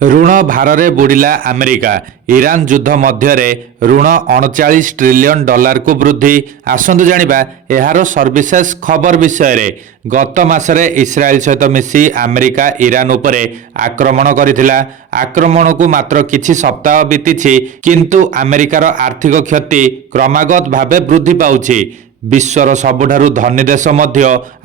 ଋଣ ଭାରରେ ବୁଡ଼ିଲା America. Iran ଯୁଦ୍ଧ ମଧ୍ୟରେ ଋଣ 39 ଟ୍ରିଲିୟନ ଡଲାରକୁ ବୃଦ୍ଧି। ଆସନ୍ତୁ ଜାଣିବା ଏହାର ସର୍ବିଶେଷ ଖବର ବିଷୟରେ। ଗତ ମାସରେ ଇସ୍ରାଏଲ ସହିତ ମିଶି ଆମେରିକା ଇରାନ ଉପରେ ଆକ୍ରମଣ କରିଥିଲା। ଆକ୍ରମଣକୁ ମାତ୍ର କିଛି ସପ୍ତାହ ବିତିଛି, କିନ୍ତୁ ଆମେରିକାର ଆର୍ଥିକ କ୍ଷତି କ୍ରମାଗତ ଭାବେ ବୃଦ୍ଧି ପାଉଛି। ବିଶ୍ୱର ସବୁଠାରୁ ଧନୀ ଦେଶ ମଧ୍ୟ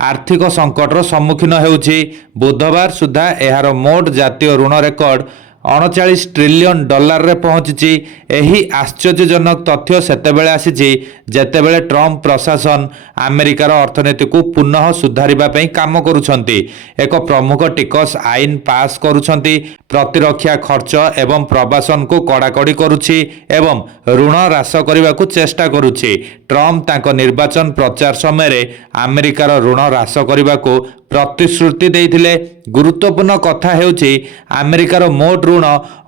ଆର୍ଥିକ ସଙ୍କଟର ସମ୍ମୁଖୀନ ହେଉଛି। ବୁଧବାର ସୁଦ୍ଧା ଏହାର ମୋଟ ଜାତୀୟ ଋଣ ରେକର୍ଡ 39 ଟ୍ରିଲିୟନ ଡଲାରରେ ପହଞ୍ଚିଛି। ଏହି ଆଶ୍ଚର୍ଯ୍ୟଜନକ ତଥ୍ୟ ସେତେବେଳେ ଆସିଛି ଯେତେବେଳେ ଟ୍ରମ୍ପ ପ୍ରଶାସନ ଆମେରିକାର ଅର୍ଥନୀତିକୁ ପୁନଃ ସୁଧାରିବା ପାଇଁ କାମ କରୁଛନ୍ତି, ଏକ ପ୍ରମୁଖ ଟିକସ ଆଇନ ପାସ୍ କରୁଛନ୍ତି, ପ୍ରତିରକ୍ଷା ଖର୍ଚ୍ଚ ଏବଂ ପ୍ରବାସନକୁ କଡ଼ାକଡ଼ି କରୁଛି ଏବଂ ଋଣ ହ୍ରାସ କରିବାକୁ ଚେଷ୍ଟା କରୁଛି। ଟ୍ରମ୍ପ ତାଙ୍କ ନିର୍ବାଚନ ପ୍ରଚାର ସମୟରେ ଆମେରିକାର ଋଣ ହ୍ରାସ କରିବାକୁ ପ୍ରତିଶ୍ରୁତି ଦେଇଥିଲେ। ଗୁରୁତ୍ୱପୂର୍ଣ୍ଣ କଥା ହେଉଛି ଆମେରିକାର ମୋଟ ଋଣ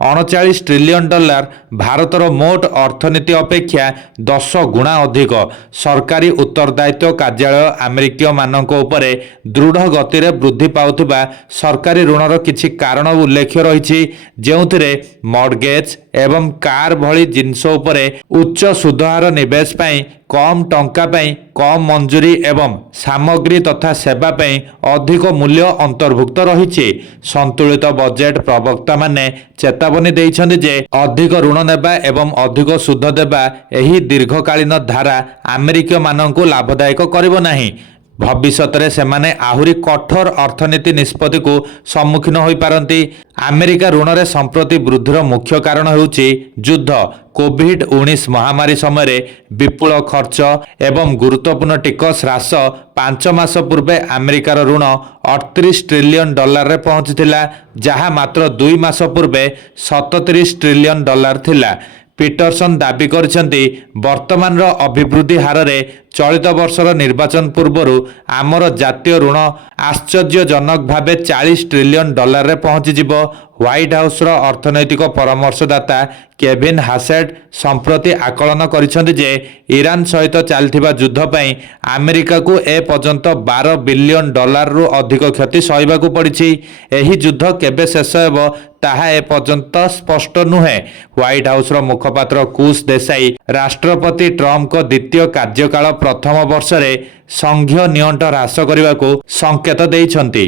39 ଟ୍ରିଲିୟନ ଡଲାର ଭାରତର ମୋଟ ଅର୍ଥନୀତି ଅପେକ୍ଷା 10 ଗୁଣା ଅଧିକ। ସରକାରୀ ଉତ୍ତରଦାୟିତ୍ୱ କାର୍ଯ୍ୟାଳୟ ଆମେରିକୀୟମାନଙ୍କ ଉପରେ ଦୃଢ଼ ଗତିରେ ବୃଦ୍ଧି ପାଉଥିବା ସରକାରୀ ଋଣର କିଛି କାରଣ ଉଲ୍ଲେଖ ରହିଛି, ଯେଉଁଥିରେ ମର୍ଟଗେଜ୍ ଏବଂ କାର୍ ଭଳି ଜିନିଷ ଉପରେ ଉଚ୍ଚ ସୁଧହାର, ନିବେଶ ପାଇଁ କମ୍ ଟଙ୍କା ପାଇଁ କମ୍ ମଞ୍ଜୁରୀ ଏବଂ ସାମଗ୍ରୀ ତଥା ସେବା ପାଇଁ ଅଧିକ ମୂଲ୍ୟ ଅନ୍ତର୍ଭୁକ୍ତ ରହିଛି। ସନ୍ତୁଳିତ ବଜେଟ୍ ପ୍ରବକ୍ତାମାନେ ଚେତାବନୀ ଦେଇଛନ୍ତି ଯେ ଅଧିକ ଋଣ ନେବା ଏବଂ ଅଧିକ ସୁଧ ଦେବା ଏହି ଦୀର୍ଘକାଳୀନ ଧାରା ଆମେରିକୀୟମାନଙ୍କୁ ଲାଭଦାୟକ କରିବ ନାହିଁ। ଭବିଷ୍ୟତରେ ସେମାନେ ଆହୁରି କଠୋର ଅର୍ଥନୀତି ନିଷ୍ପତ୍ତିକୁ ସମ୍ମୁଖୀନ ହୋଇପାରନ୍ତି। ଆମେରିକା ଋଣରେ ସମ୍ପ୍ରତି ବୃଦ୍ଧିର ମୁଖ୍ୟ କାରଣ ହେଉଛି ଯୁଦ୍ଧ, କୋଭିଡ-19 ମହାମାରୀ ସମୟରେ ବିପୁଳ ଖର୍ଚ୍ଚ ଏବଂ ଗୁରୁତ୍ୱପୂର୍ଣ୍ଣ ଟିକସ ହ୍ରାସ। 5 ମାସ ପୂର୍ବେ ଆମେରିକାର ଋଣ 38 ଟ୍ରିଲିୟନ ଡଲାରରେ ପହଞ୍ଚିଥିଲା, ଯାହା ମାତ୍ର 2 ମାସ ପୂର୍ବେ 37 ଟ୍ରିଲିୟନ ଡଲାର ଥିଲା। ପିଟରସନ ଦାବି କରିଛନ୍ତି, ବର୍ତ୍ତମାନର ଅଭିବୃଦ୍ଧି ହାରରେ ଚଳିତ ବର୍ଷର ନିର୍ବାଚନ ପୂର୍ବରୁ ଆମର ଜାତୀୟ ଋଣ ଆଶ୍ଚର୍ଯ୍ୟଜନକ ଭାବେ 40 ଟ୍ରିଲିୟନ ଡଲାରରେ ପହଞ୍ଚିଯିବ। ହ୍ୱାଇଟ୍ ହାଉସର ଅର୍ଥନୈତିକ ପରାମର୍ଶଦାତା କେଭିନ୍ ହାସେଟ୍ ସମ୍ପ୍ରତି ଆକଳନ କରିଛନ୍ତି ଯେ ଇରାନ ସହିତ ଚାଲିଥିବା ଯୁଦ୍ଧ ପାଇଁ ଆମେରିକାକୁ ଏ ପର୍ଯ୍ୟନ୍ତ 12 ବିଲିୟନ ଡଲାରରୁ ଅଧିକ କ୍ଷତି ସହିବାକୁ ପଡ଼ିଛି। ଏହି ଯୁଦ୍ଧ କେବେ ଶେଷ ହେବ ତାହା ଏ ପର୍ଯ୍ୟନ୍ତ ସ୍ପଷ୍ଟ ନୁହେଁ। ହ୍ୱାଇଟ୍ ହାଉସର ମୁଖପାତ୍ର କୁଶ ଦେଶାଇ ରାଷ୍ଟ୍ରପତି ଟ୍ରମ୍ପଙ୍କ ଦ୍ୱିତୀୟ କାର୍ଯ୍ୟକାଳ ପ୍ରଥମ ବର୍ଷରେ ସଂଘୀୟ ନିଅଣ୍ଟ ହ୍ରାସ କରିବାକୁ ସଂକେତ ଦେଇଛନ୍ତି।